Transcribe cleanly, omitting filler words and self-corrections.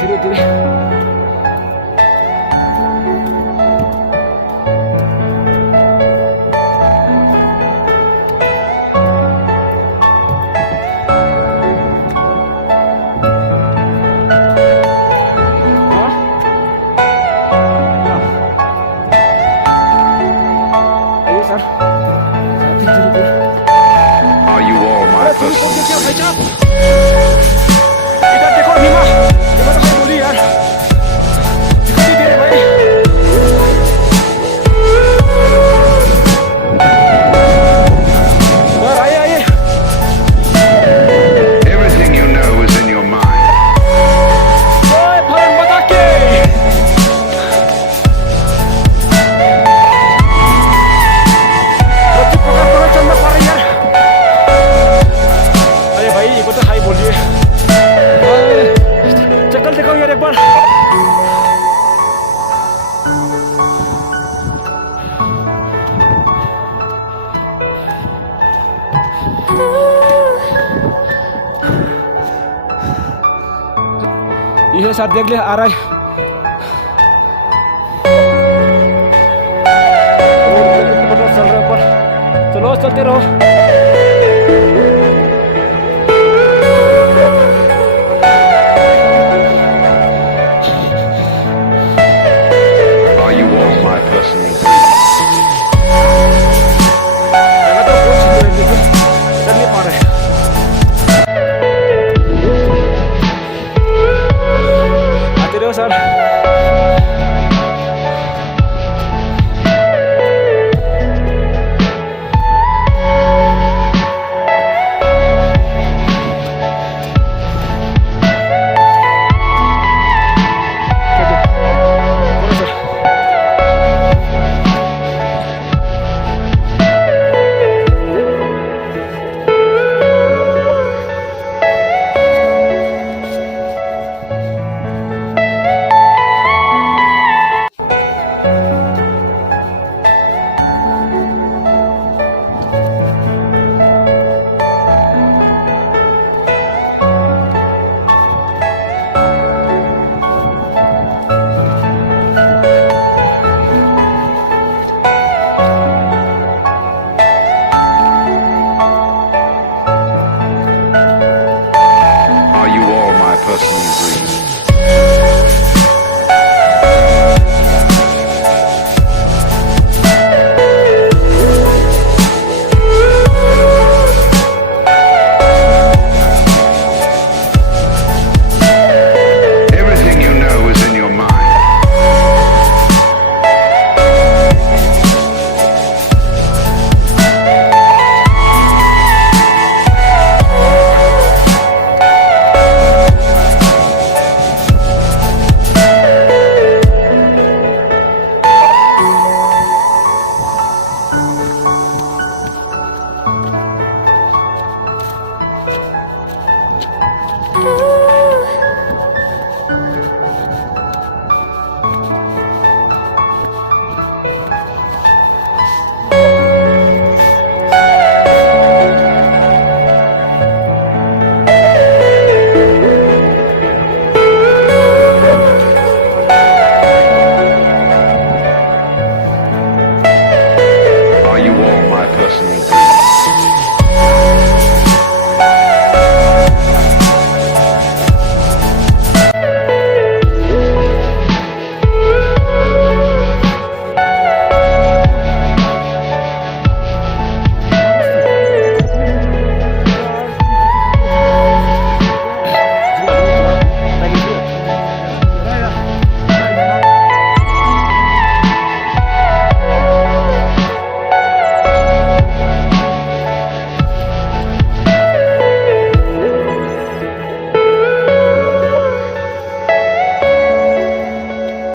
धीरे धीरे। Are you all my personal भाई साहब इधर देखो भीमा, देखो तो भाई बोली यार, दिखाई दे रहे भाई। और आइए आइए। Everything you know is in your mind. ओए फरन बता के। बच्ची पकड़ चलना पड़ रही यार। अरे भाई ये को तो हाई बोलिए। चक्कर दिखाओ यार एक बार। ये साथ देख ले आ रहा है। चल रहा है ऊपर, चलो चलते रहो। Are you all my personal जगह तो बहुत सुंदर है लेकिन चल नहीं पा रहे। आते रहो सर।